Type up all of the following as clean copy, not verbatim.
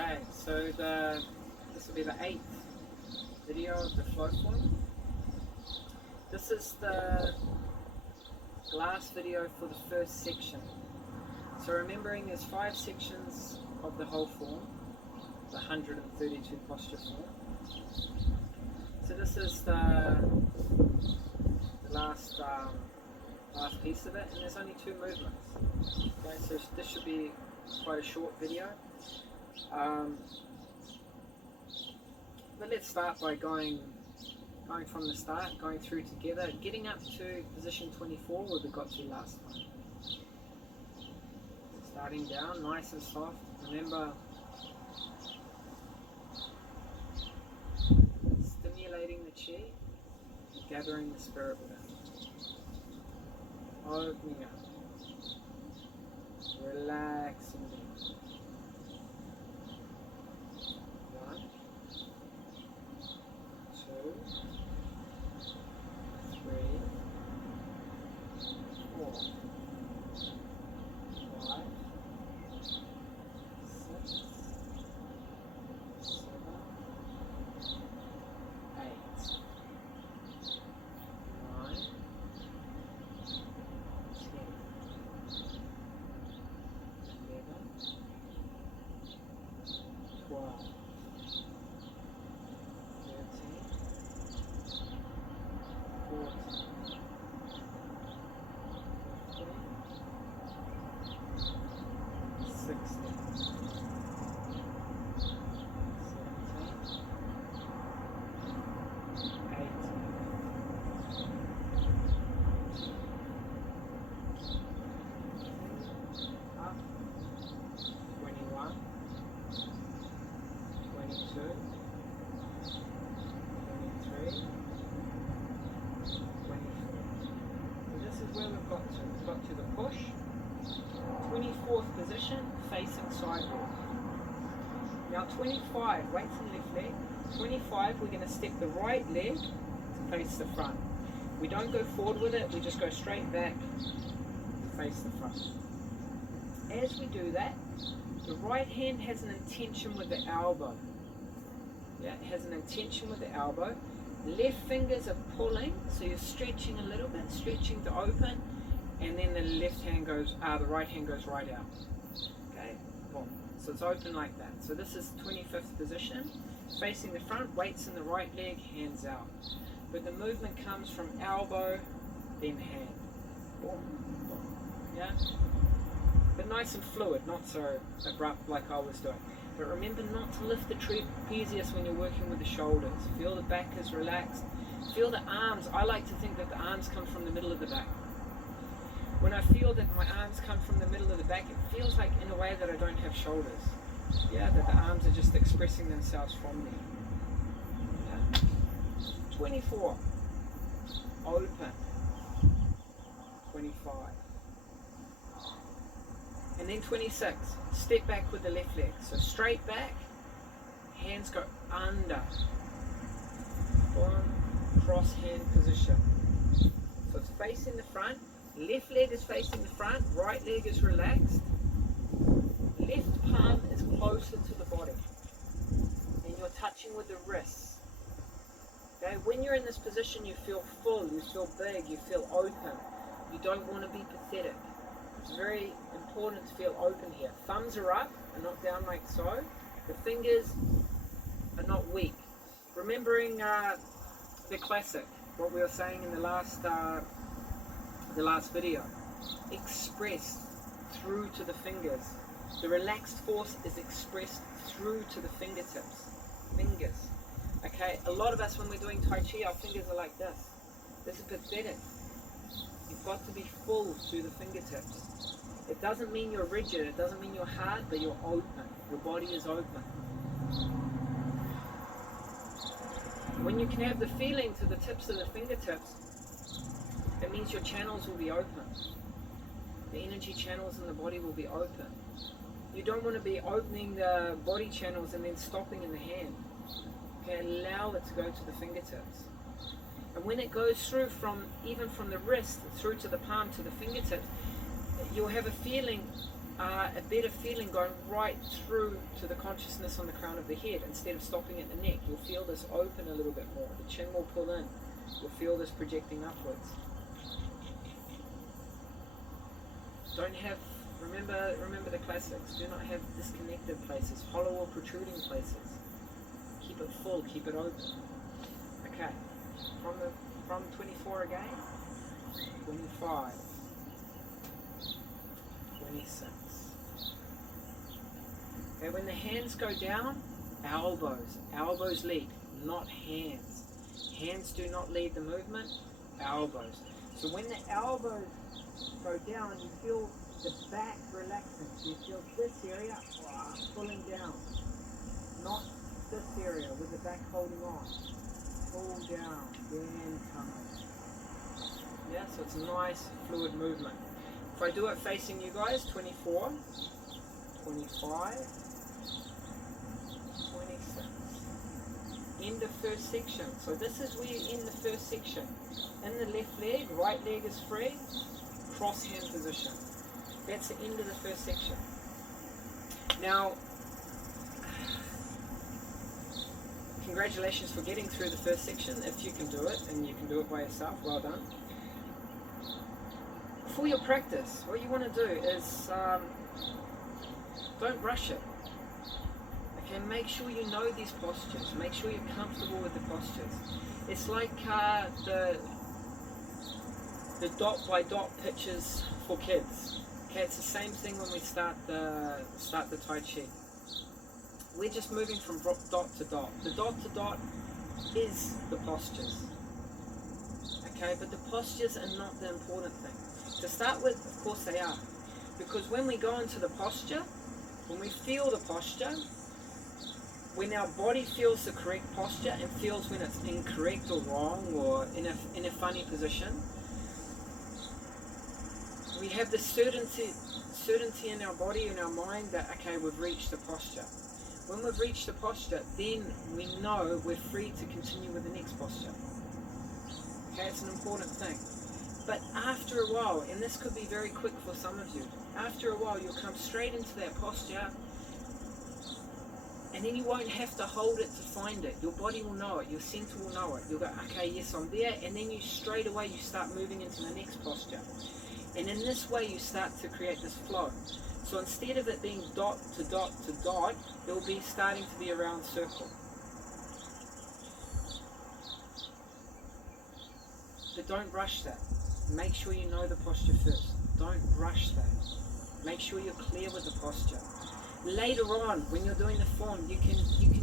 Okay, so this will be the 8th video of the flow form. This is the last video for the first section. So remembering there's 5 sections of the whole form, the 132 posture form. So this is the last piece of it, and there's only 2 movements. Okay, so this should be quite a short video. But let's start by going from the start, going through together, getting up to position 24 where we got to last time. Starting down, nice and soft. Remember, stimulating the chi, gathering the spirit within. Opening up, relaxing down. 1, 2, 3, 4, 5, 6, 7, 8, 9, 10, 11, 12, 13, 14, 15, 16, 24th position, facing sidewalk. Now 25, weights in left leg. 25, we're going to step the right leg to face the front. We don't go forward with it, we just go straight back to face the front. As we do that, the right hand has an intention with the elbow. Yeah, it has an intention with the elbow. Left fingers are pulling, so you're stretching a little bit, stretching to open, and then the the right hand goes right out. Okay, boom. So it's open like that. So this is 25th position, facing the front, weights in the right leg, hands out. But the movement comes from elbow, then hand. Boom, boom. Yeah? But nice and fluid, not so abrupt like I was doing. But remember not to lift the trapezius when you're working with the shoulders. Feel the back is relaxed. Feel the arms. I like to think that the arms come from the middle of the back. When I feel that my arms come from the middle of the back, it feels like in a way that I don't have shoulders. Yeah, that the arms are just expressing themselves from there. Yeah? 24. Open. 25. And then 26. Step back with the left leg. So straight back, hands go under. Cross hand position. So it's facing the front. Left leg is facing the front, right leg is relaxed. Left palm is closer to the body. And you're touching with the wrists. Okay? When you're in this position, you feel full, you feel big, you feel open. You don't want to be pathetic. It's very important to feel open here. Thumbs are up and not down like so. The fingers are not weak. Remembering the classic, what we were saying in the last video, expressed through to the fingers. The relaxed force is expressed through to the fingertips. Fingers. Okay, a lot of us when we're doing Tai Chi, our fingers are like this. This is pathetic. You've got to be full through the fingertips. It doesn't mean you're rigid, it doesn't mean you're hard, but you're open. Your body is open. When you can have the feeling to the tips of the fingertips, it means your channels will be open. The energy channels in the body will be open. You don't want to be opening the body channels and then stopping in the hand. Okay, allow it to go to the fingertips. And when it goes through even from the wrist through to the palm to the fingertips, you'll have a feeling a better feeling going right through to the consciousness on the crown of the head instead of stopping at the neck. You'll feel this open a little bit more. The chin will pull in. You'll feel this projecting upwards. Don't have, remember the classics. Do not have disconnected places, hollow or protruding places. Keep it full, keep it open. Okay, from 24 again, 25, 26. Okay, when the hands go down, elbows lead, not hands. Hands do not lead the movement, elbows. So when the elbows go down, you feel the back relaxing. So you feel this area pulling down, not this area with the back holding on. Pull down, then come up. Yeah, so it's a nice fluid movement. If I do it facing you guys, 24, 25, 26. End of first section. So this is where you end the first section. In the left leg, right leg is free, cross hand position. That's the end of the first section. Now, congratulations for getting through the first section. If you can do it, and you can do it by yourself, well done. For your practice, what you want to do is don't rush it. Okay, make sure you know these postures. Make sure you're comfortable with the postures. It's like the dot by dot pictures for kids. Okay, it's the same thing when we start the Tai Chi. We're just moving from dot to dot. The dot to dot is the postures. Okay, but the postures are not the important thing. To start with, of course they are. Because when we go into the posture, when we feel the posture, when our body feels the correct posture and feels when it's incorrect or wrong or in a funny position, we have the certainty in our body and our mind that, okay, we've reached the posture. When we've reached the posture, then we know we're free to continue with the next posture. Okay, it's an important thing. But after a while, and this could be very quick for some of you, after a while you'll come straight into that posture, and then you won't have to hold it to find it. Your body will know it, your center will know it. You'll go, okay, yes, I'm there, and then you straight away you start moving into the next posture. And in this way you start to create this flow. So instead of it being dot to dot to dot, it will be starting to be a round circle. But don't rush that. Make sure you know the posture first. Don't rush that. Make sure you're clear with the posture. Later on, when you're doing the form, you can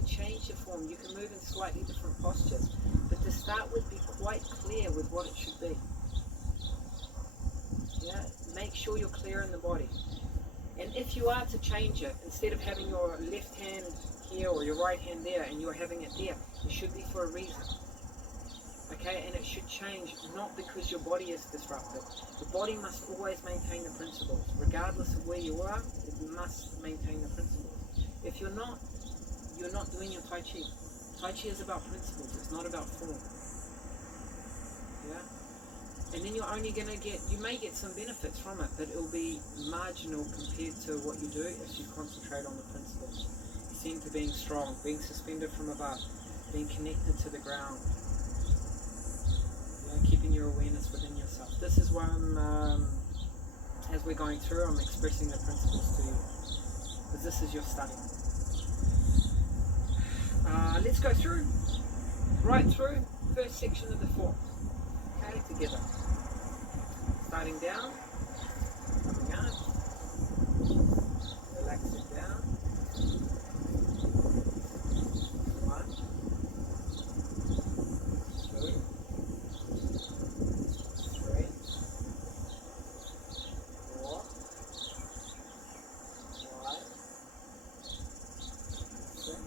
change the form. You can move in slightly different postures. But to start with, be quite clear with what it should be. Yeah? Make sure you're clear in the body. And if you are to change it, instead of having your left hand here or your right hand there and you're having it there, it should be for a reason. Okay, and it should change not because your body is disrupted. The body must always maintain the principles. Regardless of where you are, it must maintain the principles. If you're not doing your Tai Chi. Tai Chi is about principles, it's not about form. Yeah? And then you're only going to you may get some benefits from it, but it will be marginal compared to what you do if you concentrate on the principles. Center being strong, being suspended from above, being connected to the ground. Keeping your awareness within yourself. This is why as we're going through, I'm expressing the principles to you. Because this is your study. Let's go through, right through, first section of the form. Okay, together. Starting down, coming up, relaxing down. 1, 2, 3, 4, 5, 6, 7,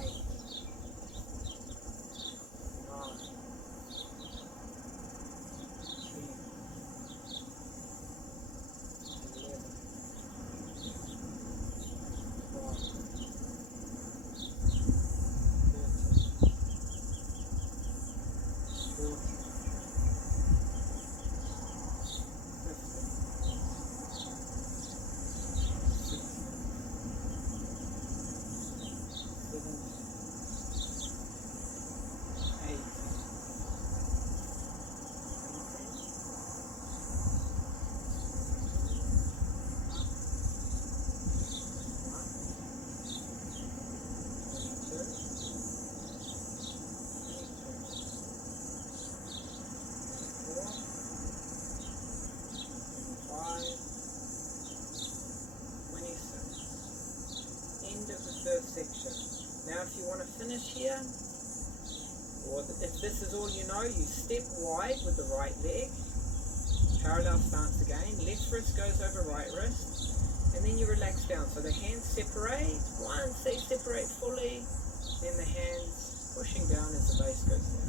8, 9, movement here. Or if this is all you know, you step wide with the right leg. Parallel stance again. Left wrist goes over right wrist. And then you relax down. So the hands separate. Once they separate fully, then the hands pushing down as the base goes down.